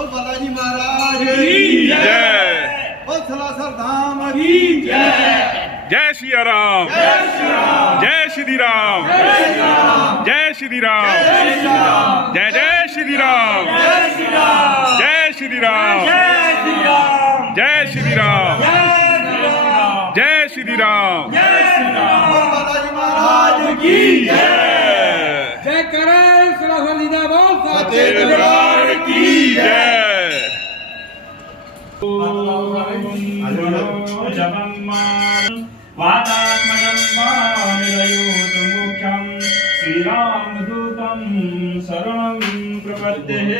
ਬੋਲ ਬਾਲਾ ਜੀ ਮਹਾਰਾਜ ਕੀ ਜੈ ਬੋਲ ਸਲਾਸਰ ਧਾਮ ਕੀ ਜੈ ਜੈ ਸ਼੍ਰੀ ਰਾਮ ਜੈ ਸ਼੍ਰੀ ਰਾਮ ਜੈ ਸ਼੍ਰੀ ਰਾਮ ਜੈ ਸ਼੍ਰੀ ਰਾਮ ਜੈ ਜੈ ਸ਼੍ਰੀ ਰਾਮ ਜੈ ਸ਼੍ਰੀ ਰਾਮ ਜੈ ਸ਼੍ਰੀ ਰਾਮ ਜੈ ਸ਼੍ਰੀ ਰਾਮ ਬੋਲ ਬਾਲਾ ਜੀ ਮਹਾਰਾਜ ਕੀ ਕੀ ਜੈ वातात्मजन्मानिरयोतमुख्यं श्रीरामदूतं शरणं प्रपद्येः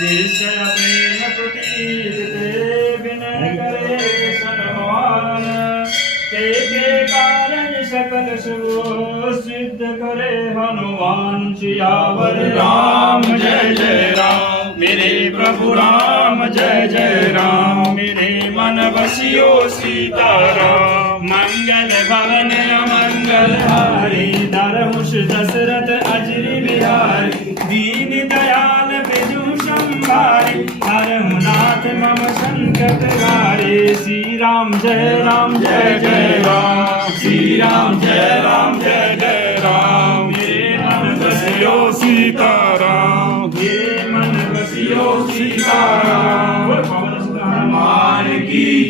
देशय प्रेम प्रतीते विनय करे सनमान ते ते कारण सकल शुभ सिद्ध करे हनुमान सियावर राम जय जय राम मेरे प्रभु राम जय जय राम मेरे मन बसियो सीताराम मंगल भवन मंगल हारी दरमुष दशरथ अजरि बिहारी दीन दयाल बिजु संभारी हरहु नाथ मम संकट हारे श्री राम जय राम जय जय राम श्री राम जय राम जय जय राम ये मन बसियो सीताराम ये मन बसियो सीताराम हनुमान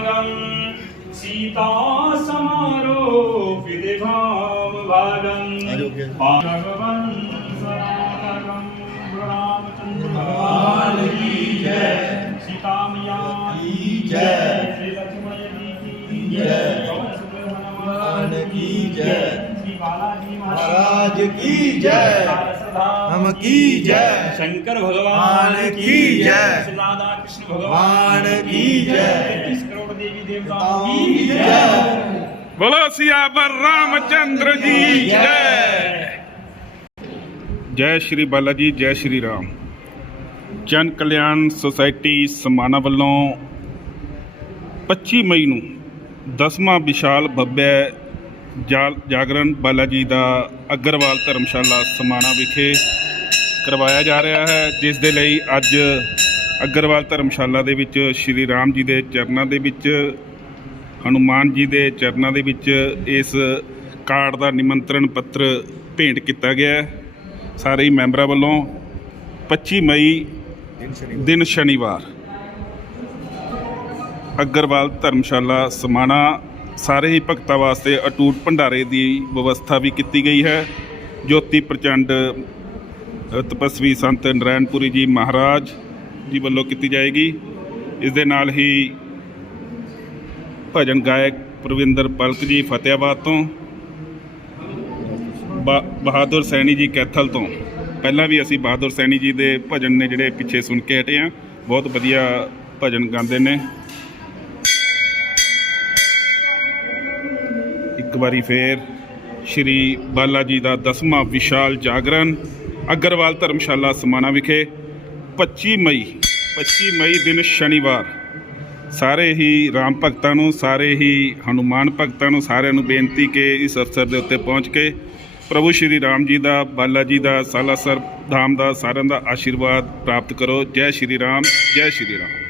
मलाङ्गं सीता समारोह विधिभाम भागं भगवन् सनातकं रामचन्द्र भगवान की जय सीता मैया की जय श्री लक्ष्मण जी की जय पवन सुत हनुमान की जय श्री बालाजी महाराज की जय हम की जय शंकर भगवान की जय। श्री राधा कृष्ण भगवान भगवान की जय। इक्कीस करोड़ देवी देवताओं ताओं की की जय जय ਬੋਲੋ ਸਿਆਵਰ ਰਾਮਚੰਦਰ ਜੀ ਜੈ ਜੈ ਸ਼੍ਰੀ ਬਾਲਾ ਜੀ ਜੈ ਸ਼੍ਰੀ ਰਾਮ ਜਨ ਕਲਿਆਣ ਸੁਸਾਇਟੀ ਸਮਾਣਾ ਵੱਲੋਂ 25 ਮਈ ਨੂੰ 10ਵਾਂ ਵਿਸ਼ਾਲ ਬੱਬੇ ਜਾਲ ਜਾਗਰਣ ਬਾਲਾ ਜੀ ਦਾ ਅਗਰਵਾਲ ਧਰਮਸ਼ਾਲਾ ਸਮਾਣਾ ਵਿਖੇ ਕਰਵਾਇਆ ਜਾ ਰਿਹਾ ਹੈ, ਜਿਸ ਦੇ ਲਈ ਅੱਜ ਅਗਰਵਾਲ ਧਰਮਸ਼ਾਲਾ ਦੇ ਵਿੱਚ ਸ਼੍ਰੀ ਰਾਮ ਜੀ ਦੇ ਚਰਨਾਂ ਦੇ ਵਿੱਚ, ਹਨੂਮਾਨ ਜੀ ਦੇ ਚਰਨਾਂ ਦੇ ਵਿੱਚ ਇਸ ਕਾਰਡ ਦਾ ਨਿਮੰਤਰਣ ਪੱਤਰ ਭੇਂਟ ਕੀਤਾ ਗਿਆ ਸਾਰੇ ਹੀ ਮੈਂਬਰਾਂ ਵੱਲੋਂ 25 ਮਈ ਦਿਨ ਸ਼ਨੀਵਾਰ ਅਗਰਵਾਲ ਧਰਮਸ਼ਾਲਾ ਸਮਾਣਾ ਸਾਰੇ ਹੀ ਭਗਤਾਂ ਵਾਸਤੇ ਅਟੂਟ ਭੰਡਾਰੇ ਦੀ ਵਿਵਸਥਾ ਵੀ ਕੀਤੀ ਗਈ ਹੈ। ਜੋਤੀ ਪ੍ਰਚੰਡ ਤਪਸਵੀ ਸੰਤ ਨਰੈਣਪੁਰੀ ਜੀ ਮਹਾਰਾਜ ਜੀ ਵੱਲੋਂ ਕੀਤੀ ਜਾਏਗੀ। ਇਸ ਦੇ ਨਾਲ ਹੀ ਭਜਨ ਗਾਇਕ ਪ੍ਰਵਿੰਦਰ ਪਲਕ ਜੀ ਫਤਿਆਬਾਦ ਤੋਂ, ਬਾ- ਬਹਾਦਰ ਸੈਣੀ ਜੀ ਕੈਥਲ ਤੋਂ। ਪਹਿਲਾਂ ਵੀ ਅਸੀਂ ਬਹਾਦਰ ਸੈਣੀ ਜੀ ਦੇ ਭਜਨ ਨੇ ਜਿਹੜੇ ਪਿੱਛੇ ਸੁਣ ਕੇ ਹਟੇ ਆ ਬਹੁਤ ਵਧੀਆ ਭਜਨ ਗਾਉਂਦੇ ਨੇ। ਵਾਰੀ ਫੇਰ ਸ਼੍ਰੀ ਬਾਲਾ ਜੀ ਦਾ 10ਵਾਂ ਵਿਸ਼ਾਲ ਜਾਗਰਣ, ਅਗਰਵਾਲ ਧਰਮਸ਼ਾਲਾ ਸਮਾਣਾ ਵਿਖੇ 25 ਮਈ 25 ਮਈ ਦਿਨ ਸ਼ਨੀਵਾਰ। ਸਾਰੇ ਹੀ ਰਾਮ ਭਗਤਾਂ ਨੂੰ, ਸਾਰੇ ਹੀ ਹਨੂਮਾਨ ਭਗਤਾਂ ਨੂੰ ਸਾਰਿਆਂ ਨੂੰ ਬੇਨਤੀ ਕਿ ਇਸ ਅਵਸਰ ਦੇ ਉੱਤੇ ਪਹੁੰਚ ਕੇ ਪ੍ਰਭੂ ਸ਼੍ਰੀ ਰਾਮ ਜੀ ਦਾ, ਬਾਲਾ ਜੀ ਦਾ, ਸਾਲਾਸਰ ਧਾਮ ਦਾ ਸਾਰਿਆਂ ਦਾ ਆਸ਼ੀਰਵਾਦ ਪ੍ਰਾਪਤ ਕਰੋ। ਜੈ ਸ਼੍ਰੀ ਰਾਮ, ਜੈ ਸ਼੍ਰੀ ਰਾਮ।